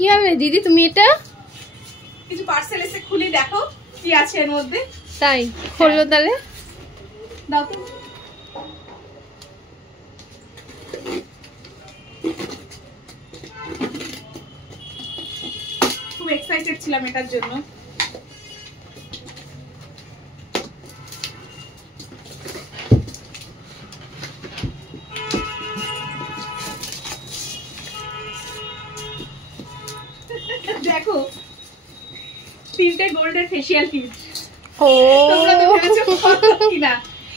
কি হবে দিদি তুমি এটা? কিছু পার্সেল এসে খুলি দেখো কি আছে এর মধ্যে। তাই খোলো তাহলে। দাও তো। খুব এক্সাইটেড ছিলাম এটার জন্য। দেখো 3টে গোল্ডের ফেসিয়াল কিট। তোমরা তো ভেবেছো কত কিনা,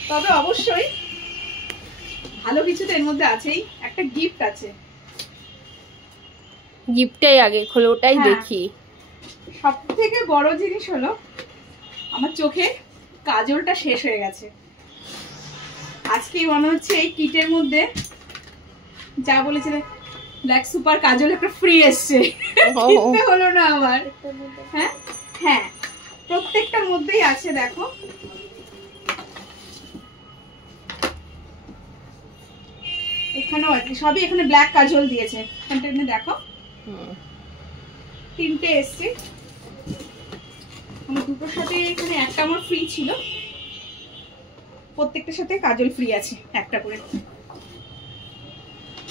তবে অবশ্যই ভালো কিছু তো এর মধ্যে আছেই। একটা গিফট আছে। গিফটটাই আগে খোলো, ওটাই দেখি। সব থেকে বড় জিনিস হলো আমার চোখে কাজলটা শেষ হয়ে গেছে। আজকেই মনে হচ্ছে এই কিটের মধ্যে যা বলেছিলে ব্ল্যাক সুপার কাজল একটা ফ্রি এসছে, কিনতে হলো না আমার। হ্যাঁ হ্যাঁ, প্রত্যেকটার মধ্যেই আছে। দেখো এখানেও আছে, সবই এখানে ব্ল্যাক কাজল দিয়েছে। কন্টেন্টে দেখো 3টে এসছে। আমার দুটোর সাথে এখানে একটা আমার ফ্রি ছিল, প্রত্যেকটার সাথে কাজল ফ্রি আছে একটা করে।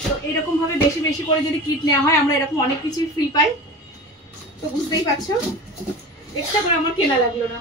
তো এরকম ভাবে বেশি বেশি করে যদি কিট নেওয়া হয় আমরা এরকম অনেক কিছুই ফ্রি পাই। তো বুঝতেই পারছো এক্সট্রা করে আমার কেনা লাগলো না।